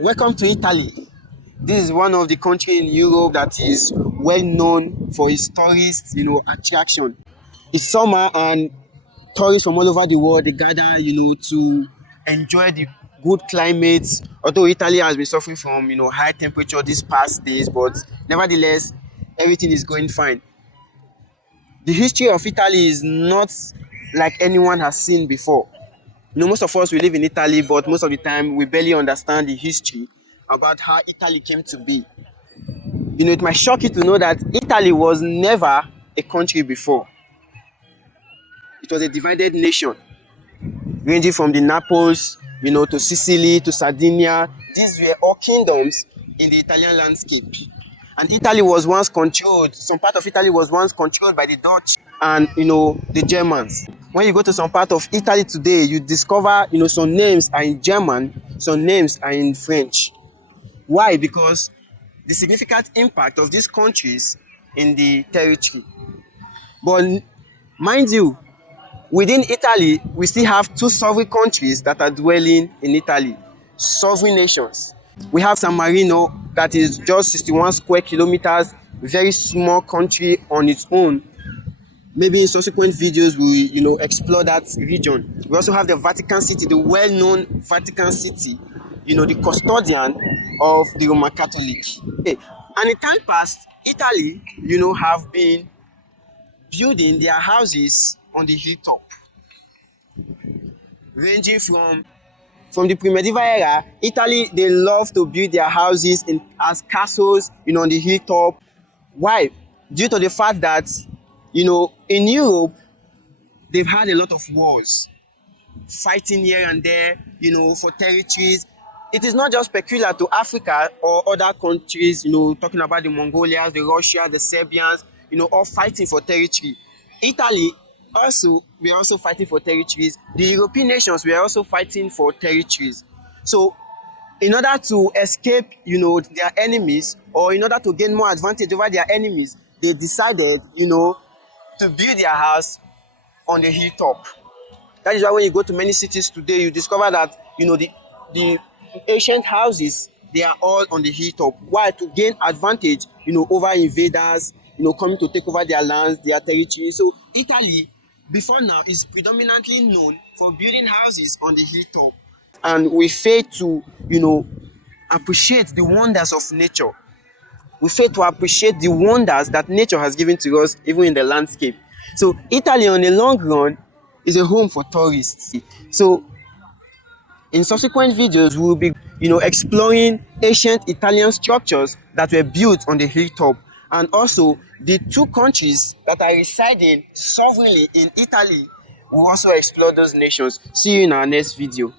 Welcome to Italy. This is one of the countries in Europe that is well known for its tourist, attraction. It's summer and tourists from all over the world they gather, to enjoy the good climate. Although Italy has been suffering from, high temperature these past days, but nevertheless, everything is going fine. The history of Italy is not like anyone has seen before. Most of us we live in Italy, but most of the time we barely understand the history about how Italy came to be. It might shock you to know that Italy was never a country before. It was a divided nation, ranging from the Naples, to Sicily, to Sardinia. These were all kingdoms in the Italian landscape. And Italy was once controlled, some part of Italy was once controlled by the Dutch and, the Germans. When you go to some part of Italy today, you discover, some names are in German, some names are in French. Why? Because the significant impact of these countries in the territory. But mind you, within Italy, we still have two sovereign countries that are dwelling in Italy, sovereign nations. We have San Marino, that is just 61 square kilometers, very small country on its own. Maybe in subsequent videos we explore that region. We also have the Vatican City, the well-known Vatican City, the custodian of the Roman Catholic. Okay. And in time past, Italy, have been building their houses on the hilltop, ranging from the pre-medieval era. Italy, they love to build their houses as castles, on the hilltop. Why? Due to the fact that, in Europe, they've had a lot of wars, fighting here and there, for territories. It is not just peculiar to Africa or other countries, talking about the Mongolians, the Russians, the Serbians, all fighting for territory. Italy also, we are also fighting for territories. The European nations were also fighting for territories. So in order to escape, their enemies, or in order to gain more advantage over their enemies, they decided, to build their house on the hilltop. That is why when you go to many cities today, you discover that, the ancient houses, they are all on the hilltop. Why? To gain advantage, over invaders, coming to take over their lands, their territory. So Italy, before now, is predominantly known for building houses on the hilltop. And we fail to, appreciate the wonders of nature. We fail to appreciate the wonders that nature has given to us, even in the landscape. So Italy, on the long run, is a home for tourists. So in subsequent videos, we will be, exploring ancient Italian structures that were built on the hilltop, and also the two countries that are residing sovereignly in Italy. We'll also explore those nations. See you in our next video.